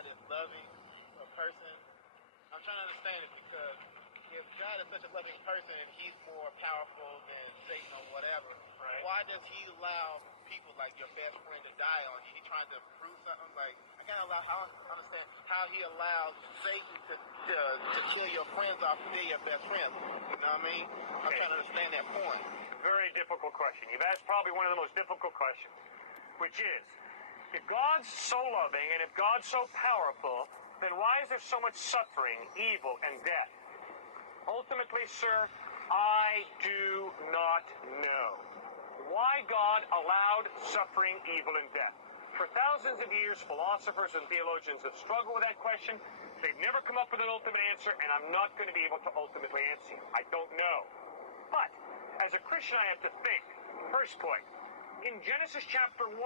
God is loving a person, I'm trying to understand it because if God is such a loving person and he's more powerful than Satan or whatever, Right. why does he allow people like your best friend to die on you? He trying to prove something? Like, I can't understand how he allows Satan to kill your friends off to be your best friends. You know what I mean? I'm Okay. trying to understand that point. Very difficult question. You've asked probably one of the most difficult questions, which is, if God's so loving and if God's so powerful, then why is there so much suffering, evil, and death? Ultimately, sir, I do not know why God allowed suffering, evil, and death. For thousands of years, philosophers and theologians have struggled with that question. They've never come up with an ultimate answer, and I'm not going to be able to ultimately answer you. I don't know. But, as a Christian, I have to think. First point, in Genesis chapter 1,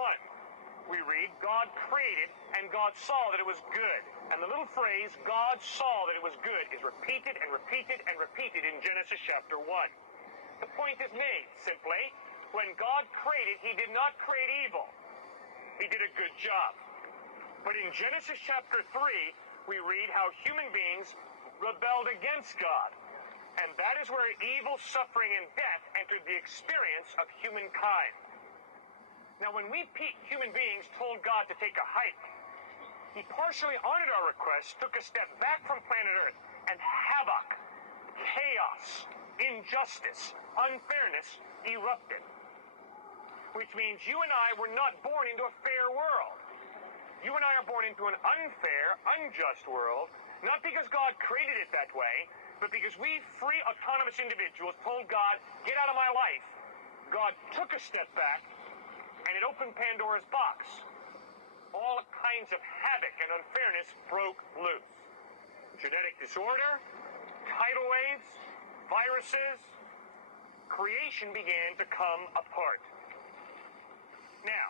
we read, God created, and God saw that it was good. And the little phrase, God saw that it was good, is repeated and repeated and repeated in Genesis chapter 1. The point is made, simply, when God created, he did not create evil. He did a good job. But in Genesis chapter 3, we read how human beings rebelled against God. And that is where evil, suffering, and death entered the experience of humankind. Now, when we human beings told God to take a hike, he partially honored our request, took a step back from planet Earth, and havoc, chaos, injustice, unfairness erupted. Which means you and I were not born into a fair world. You and I are born into an unfair, unjust world, not because God created it that way, but because we free, autonomous individuals told God, get out of my life. God took a step back, and it opened Pandora's box. All kinds of havoc and unfairness broke loose. Genetic disorder, tidal waves, viruses, creation began to come apart. Now,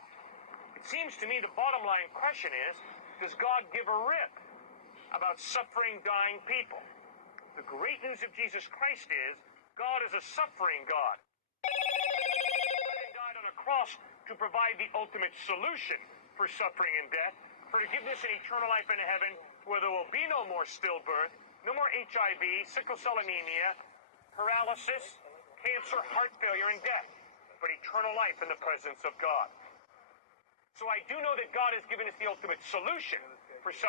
it seems to me the bottom line question is, does God give a rip about suffering, dying people? The great news of Jesus Christ is, God is a suffering God. He died on a cross to provide the ultimate solution for suffering and death, for forgiveness and eternal life in heaven, where there will be no more stillbirth, no more HIV, sickle cell anemia, paralysis, cancer, heart failure, and death, but eternal life in the presence of God. So I do know that God has given us the ultimate solution for suffering.